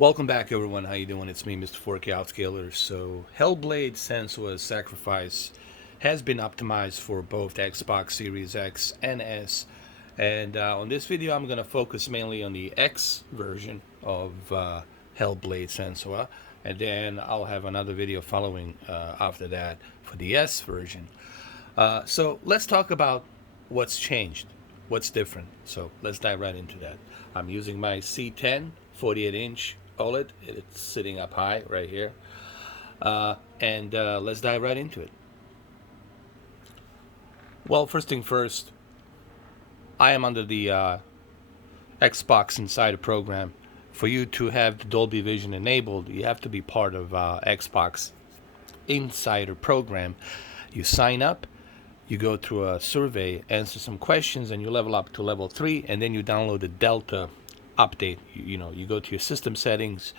Welcome back, everyone. How you doing? It's me, Mr. 4K Outscaler. So, HellBlade Senua's Sacrifice has been optimized for both Xbox Series X and S. And on this video, I'm going to focus mainly on the X version of HellBlade Senua. And then I'll have another video following after that for the S version. So let's talk about what's changed, what's different. So let's dive right into that. I'm using my C10 48-inch OLED. It's sitting up high right here. And let's dive right into it. Well, first thing first, I am under the Xbox Insider program. For you to have the Dolby Vision enabled, you have to be part of Xbox Insider program. You sign up, you go through a survey, answer some questions, and you level up to level 3, and then you download the Delta update. You go to your system settings,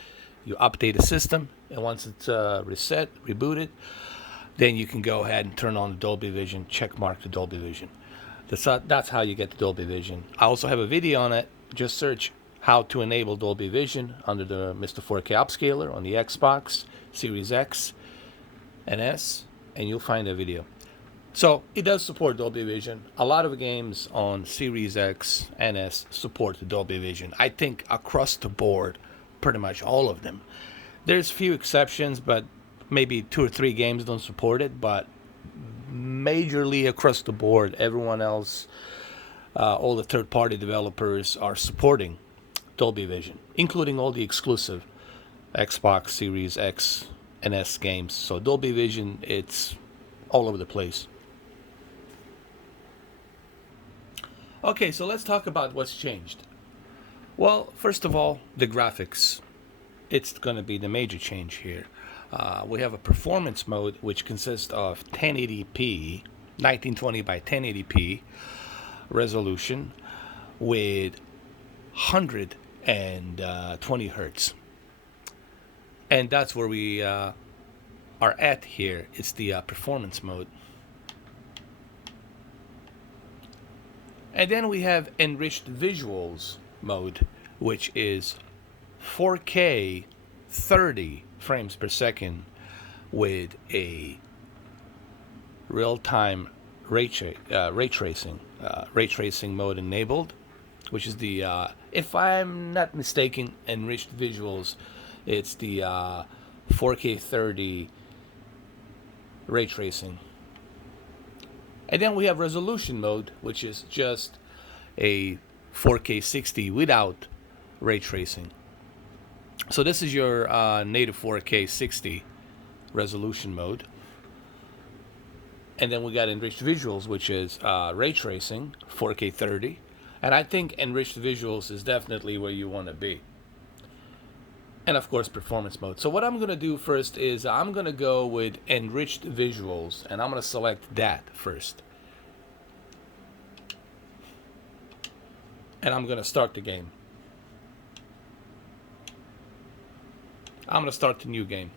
you update the system, and once it's reset, rebooted, then you can go ahead and turn on the Dolby Vision, check mark the Dolby Vision. That's how you get the Dolby Vision. I also have a video on it. Just search how to enable Dolby Vision under the Mr. 4K Upscaler on the Xbox Series X and S, and you'll find a video. So it does support Dolby Vision. A lot of games on Series X and S support the Dolby Vision. I think across the board, pretty much all of them. There's few exceptions, but maybe 2 or 3 games don't support it, but majorly across the board, everyone else, all the third-party developers are supporting Dolby Vision, including all the exclusive Xbox Series X and S games. So Dolby Vision, it's all over the place. Okay, so let's talk about what's changed. Well, first of all, the graphics. It's going to be the major change here. We have a performance mode which consists of 1080p, 1920 by 1080p resolution with 120 hertz. And that's where we are at here. It's the performance mode. And then we have Enriched Visuals mode, which is 4K 30 frames per second with a real-time ray tracing mode enabled, which is the, if I'm not mistaken, Enriched Visuals, it's the 4K 30 ray tracing. And then we have resolution mode, which is just a 4K 60 without ray tracing. So this is your native 4K 60 resolution mode. And then we got Enriched Visuals, which is ray tracing, 4K 30. And I think Enriched Visuals is definitely where you want to be. And of course, performance mode. So what I'm going to do first is I'm going to go with Enriched Visuals, and I'm going to select that first. And I'm going to start the game. I'm going to start the new game.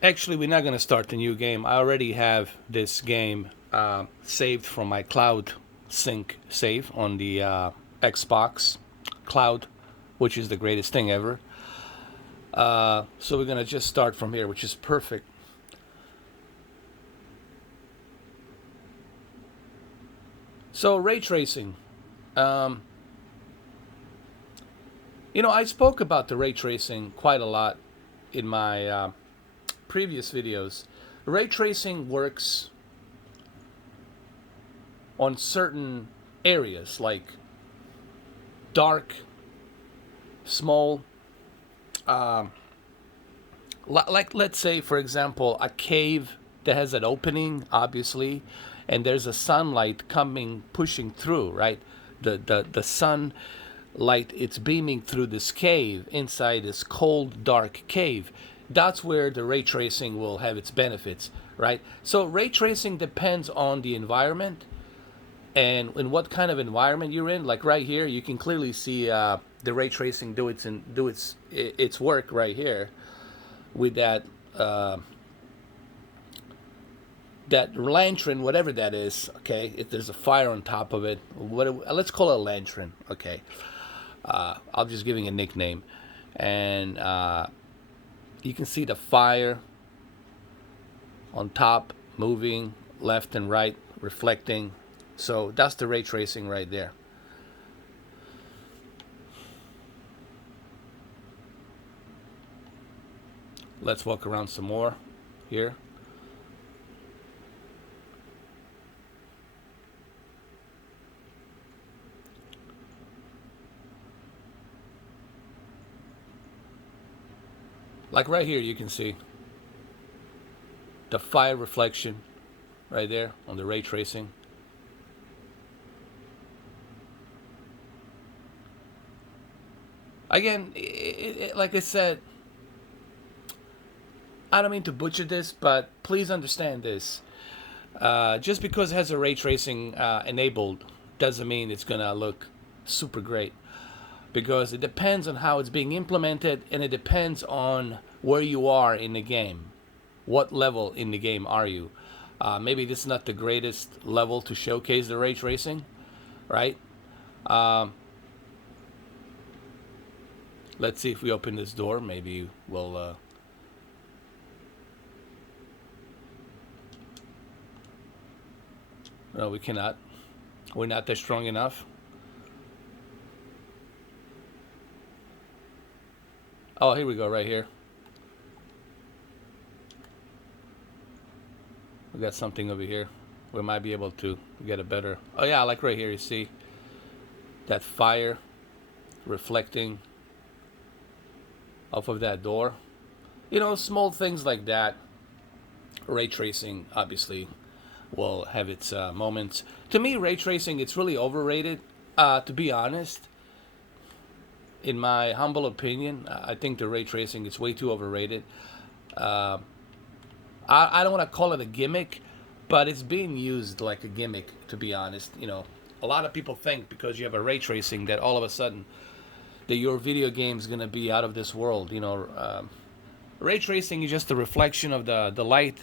Actually, we're not going to start the new game. I already have this game saved from my cloud sync save on the Xbox cloud, which is the greatest thing ever. So we're going to just start from here, which is perfect. So ray tracing. I spoke about the ray tracing quite a lot in my previous videos. Ray tracing works on certain areas like dark, small, like let's say, for example, a cave that has an opening, obviously, and there's a sunlight pushing through, right? The sun light, it's beaming through this cave, inside this cold, dark cave. That's where the ray tracing will have its benefits, right? So ray tracing depends on the environment and in what kind of environment you're in. Like right here, you can clearly see the ray tracing do its work right here with that that lantern, whatever that is. Okay, if there's a fire on top of it, let's call it a lantern. Okay. I'm just giving a nickname. And you can see the fire on top moving left and right, reflecting. So that's the ray tracing right there. Let's walk around some more here. Like right here, you can see the fire reflection right there on the ray tracing. Again, like I said, I don't mean to butcher this, but please understand this. Just because it has a ray tracing enabled doesn't mean it's gonna look super great, because it depends on how it's being implemented, and it depends on where you are in the game. What level in the game are you? Maybe this is not the greatest level to showcase the ray tracing, right? Let's see if we open this door. Maybe we'll... No, we cannot. We're not that strong enough. Oh, here we go, right here. We got something over here. We might be able to get a better... Oh yeah, like right here, you see that fire reflecting off of that door. You know, small things like that. Ray tracing, obviously, will have its moments. To me, ray tracing, it's really overrated, to be honest. In my humble opinion, I think the ray tracing is way too overrated. I don't want to call it a gimmick, but it's being used like a gimmick, to be honest. You know, a lot of people think because you have a ray tracing that all of a sudden that your video game is going to be out of this world. You know, ray tracing is just the reflection of the light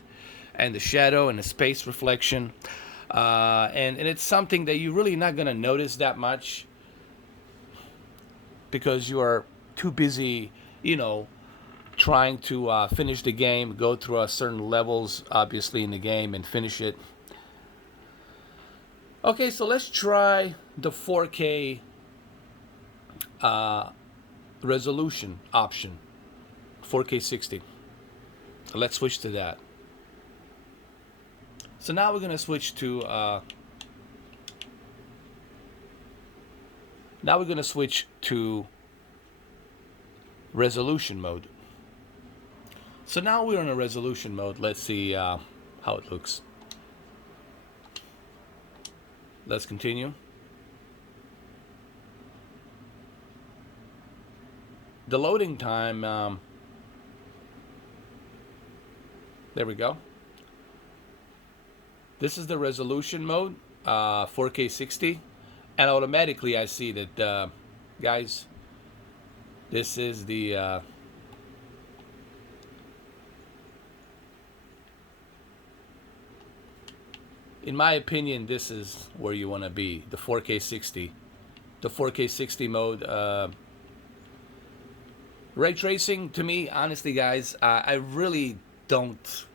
and the shadow and the space reflection. And it's something that you're really not going to notice that much because you are too busy, you know, trying to finish the game, go through certain levels, obviously, in the game and finish it. Okay, so let's try the 4K resolution option, 4K 60. Let's switch to that. So now we're going to switch to resolution mode. So now we're in a resolution mode. Let's see how it looks. Let's continue. The loading time, there we go. This is the resolution mode, 4K 60, and automatically I see that, guys, this is the in my opinion, this is where you want to be, the 4K 60. The 4K 60 mode. Ray tracing, to me, honestly, guys, I really don't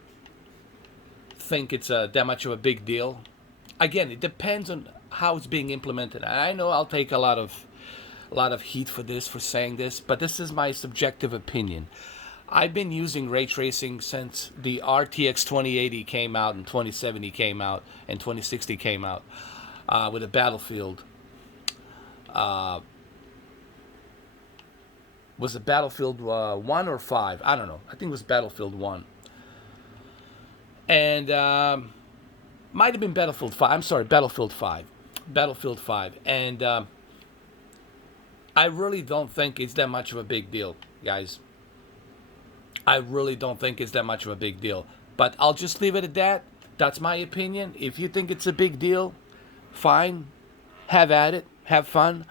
think it's that much of a big deal. Again, it depends on how it's being implemented. I know I'll take a lot of heat for this, for saying this, but this is my subjective opinion. I've been using ray tracing since the RTX 2080 came out and 2070 came out and 2060 came out with a Battlefield. Was it Battlefield 1 or 5? I don't know. I think it was Battlefield 1. And might have been Battlefield 5. I'm sorry, Battlefield 5. Battlefield 5. And I really don't think it's that much of a big deal, guys. I really don't think it's that much of a big deal. But I'll just leave it at that. That's my opinion. If you think it's a big deal, fine. Have at it. Have fun.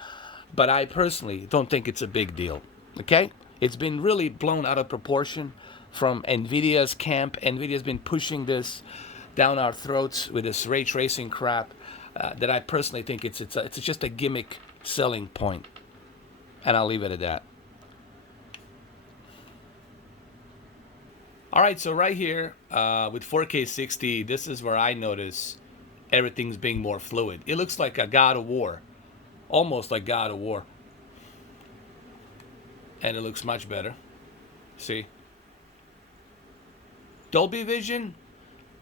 But I personally don't think it's a big deal. Okay? It's been really blown out of proportion from NVIDIA's camp. NVIDIA's been pushing this down our throats with this ray tracing crap that I personally think it's just a gimmick selling point. And I'll leave it at that. All right, so right here with 4K 60, this is where I notice everything's being more fluid. It looks like a God of War, almost like God of War. And it looks much better. See? Dolby Vision,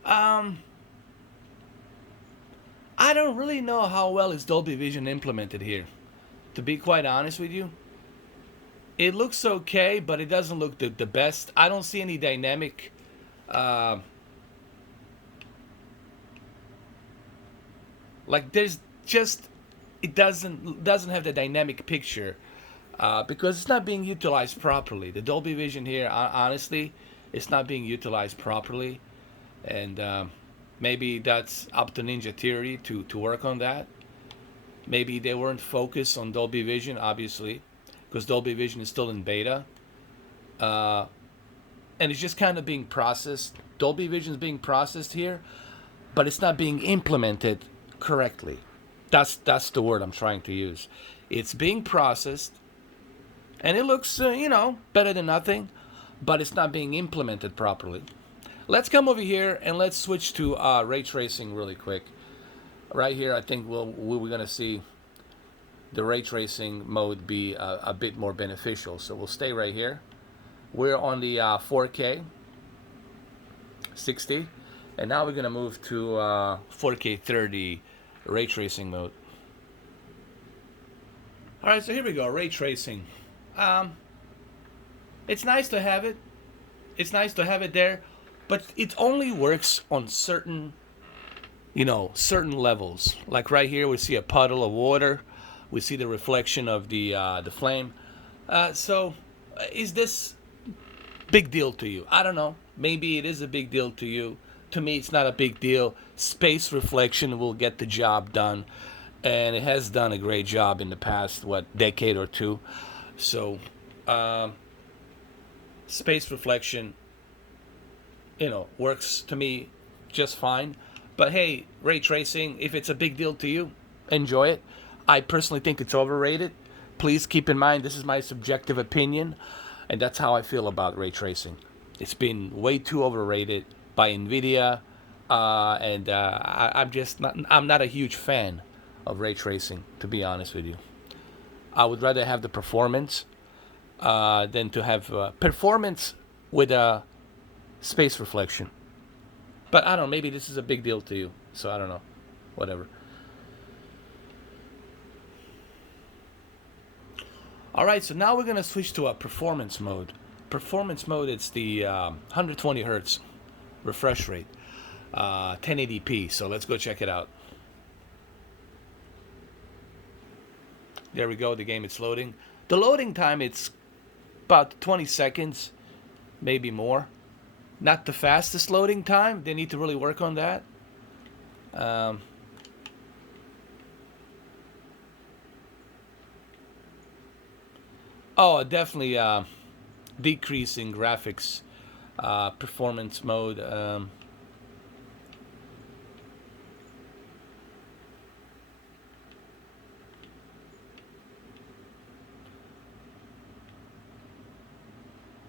I don't really know how well is Dolby Vision implemented here. To be quite honest with you, it looks okay, but it doesn't look the best. I don't see any dynamic. Like there's just it doesn't have the dynamic picture because it's not being utilized properly. The Dolby Vision here, honestly, it's not being utilized properly, and maybe that's up to Ninja Theory to work on that. Maybe they weren't focused on Dolby Vision, obviously, because Dolby Vision is still in beta, and it's just kind of being processed. Dolby Vision is being processed here, but it's not being implemented correctly. That's the word I'm trying to use. It's being processed, and it looks better than nothing, but it's not being implemented properly. Let's come over here and let's switch to ray tracing really quick. Right here, I think we're gonna see the ray tracing mode be a bit more beneficial. So we'll stay right here. We're on the 4K 60, and now we're gonna move to 4K 30 ray tracing mode. All right, so here we go, ray tracing. It's nice to have it. It's nice to have it there, but it only works on certain levels. Like right here, we see a puddle of water. We see the reflection of the flame. So, is this big deal to you? I don't know. Maybe it is a big deal to you. To me, it's not a big deal. Space reflection will get the job done, and it has done a great job in the past decade or two. So, space reflection, works to me just fine. But hey, ray tracing, if it's a big deal to you, enjoy it. I personally think it's overrated. Please keep in mind, this is my subjective opinion, and that's how I feel about ray tracing. It's been way too overrated by NVIDIA, and I'm not a huge fan of ray tracing, to be honest with you. I would rather have the performance than to have performance with a space reflection. But I don't know, maybe this is a big deal to you, so I don't know. Whatever. All right, so now we're going to switch to a performance mode. Performance mode, it's the 120 hertz refresh rate, 1080p. So let's go check it out. There we go, the game is loading. The loading time, it's about 20 seconds, maybe more. Not the fastest loading time. They need to really work on that. Definitely decrease in graphics performance mode.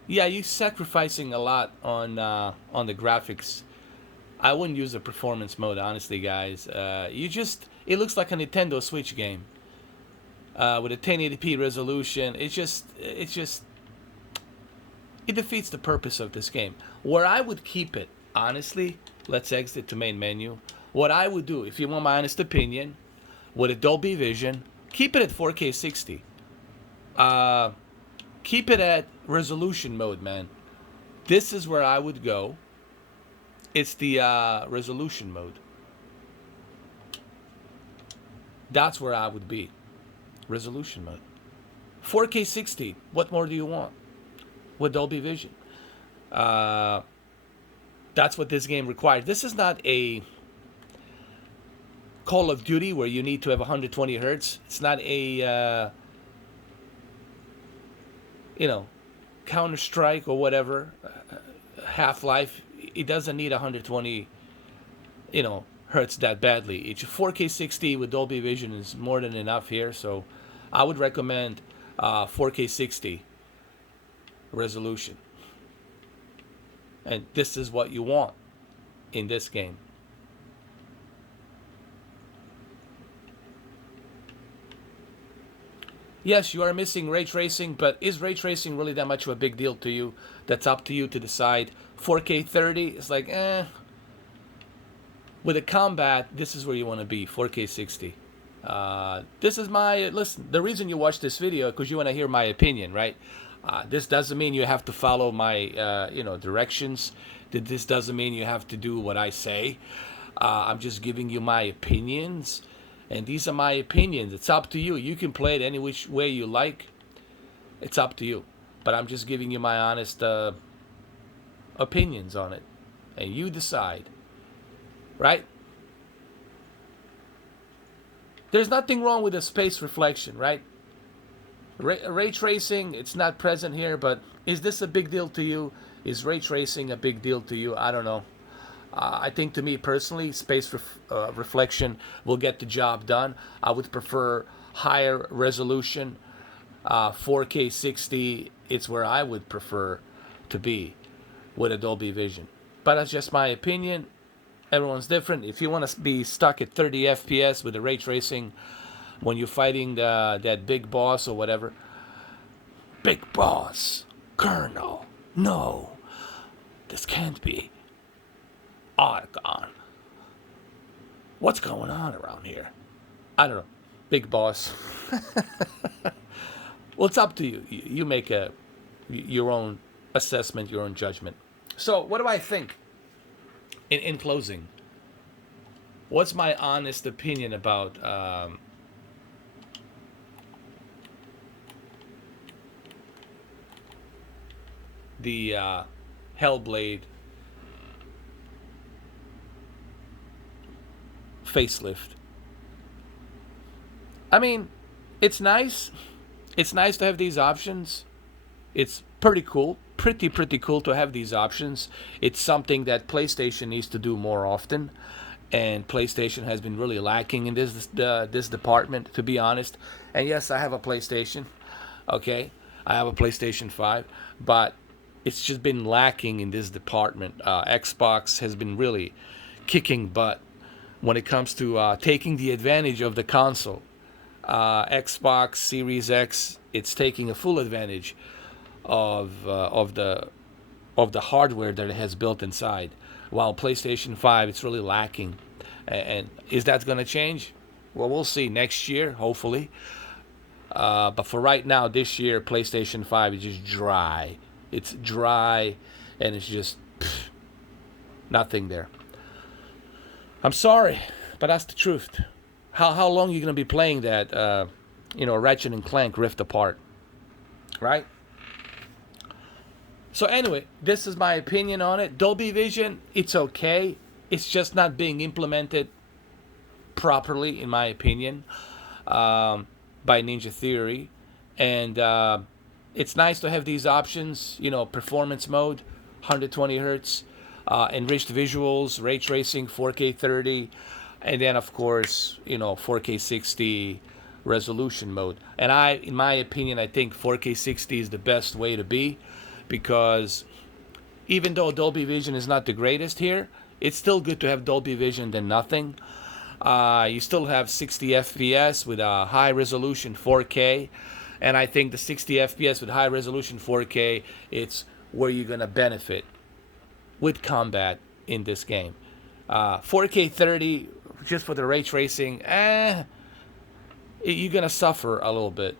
Yeah, you're sacrificing a lot on the graphics. I wouldn't use the performance mode, honestly, guys. It looks like a Nintendo Switch game with a 1080p resolution. It defeats the purpose of this game. Where I would keep it, honestly, let's exit to main menu. What I would do, if you want my honest opinion, with a Dolby Vision, keep it at 4K 60. Keep it at resolution mode, man. This is where I would go. It's the resolution mode. That's where I would be. Resolution mode. 4K 60. What more do you want? With Dolby Vision. That's what this game requires. This is not a Call of Duty where you need to have 120 hertz. It's not a Counter-Strike or whatever, Half-Life. It doesn't need 120 hertz that badly. It's 4K 60 with Dolby Vision is more than enough here. So I would recommend 4K 60 resolution. And this is what you want in this game. Yes, you are missing ray tracing, but is ray tracing really that much of a big deal to you? That's up to you to decide. 4K 30 is like, With a combat, this is where you want to be, 4K 60. This is my, listen, the reason you watch this video, because you want to hear my opinion, right? This doesn't mean you have to follow my, directions. This doesn't mean you have to do what I say. I'm just giving you my opinions. And these are my opinions. It's up to you. You can play it any which way you like. It's up to you. But I'm just giving you my honest opinions on it. And you decide. Right? There's nothing wrong with the space reflection, right? Ray tracing, it's not present here, but is this a big deal to you? Is ray tracing a big deal to you? I don't know. I think to me personally, space reflection will get the job done. I would prefer higher resolution. 4K 60, it's where I would prefer to be with a Dolby Vision. But that's just my opinion. Everyone's different. If you want to be stuck at 30 FPS with the ray tracing when you're fighting that big boss or whatever, big boss, Colonel, no, this can't be. Argon. What's going on around here? I don't know. Big boss. Well, it's up to you. You make your own assessment, your own judgment. So, what do I think? In closing, what's my honest opinion about the HellBlade facelift? I mean, it's nice. It's nice to have these options. It's pretty cool. Pretty cool to have these options. It's something that PlayStation needs to do more often. And PlayStation has been really lacking in this department, to be honest. And yes, I have a PlayStation. Okay? I have a PlayStation 5. But it's just been lacking in this department. Xbox has been really kicking butt when it comes to taking the advantage of the console. Xbox Series X, it's taking a full advantage of the hardware that it has built inside, while PlayStation 5, it's really lacking. And is that going to change? Well, we'll see next year, hopefully. But for right now, this year, PlayStation 5 is just dry. It's dry, and it's just nothing there. I'm sorry, but that's the truth. How long are you going to be playing that, Ratchet and Clank Rift Apart, right? So anyway, this is my opinion on it. Dolby Vision, it's okay. It's just not being implemented properly, in my opinion, by Ninja Theory. And it's nice to have these options, performance mode, 120 hertz, enriched visuals, ray tracing, 4K 30, and then, of course, 4K 60 resolution mode. And in my opinion, I think 4K 60 is the best way to be, because even though Dolby Vision is not the greatest here, it's still good to have Dolby Vision than nothing. You still have 60 FPS with a high resolution 4K, and I think the 60 FPS with high resolution 4K, it's where you're going to benefit with combat in this game. 4K 30, just for the ray tracing, you're going to suffer a little bit.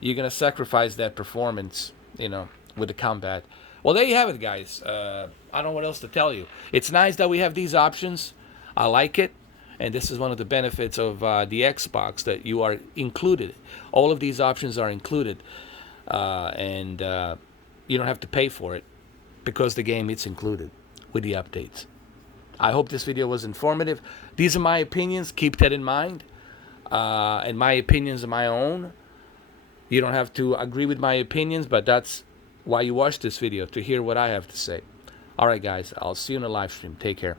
You're going to sacrifice that performance, with the combat. Well, there you have it, guys. I don't know what else to tell you. It's nice that we have these options. I like it. And this is one of the benefits of the Xbox, that you are included. All of these options are included. And you don't have to pay for it, because the game, it's included with the updates. I hope this video was informative. These are my opinions. Keep that in mind. And my opinions are my own. You don't have to agree with my opinions, but that's why you watch this video, to hear what I have to say. All right, guys. I'll see you in the live stream. Take care.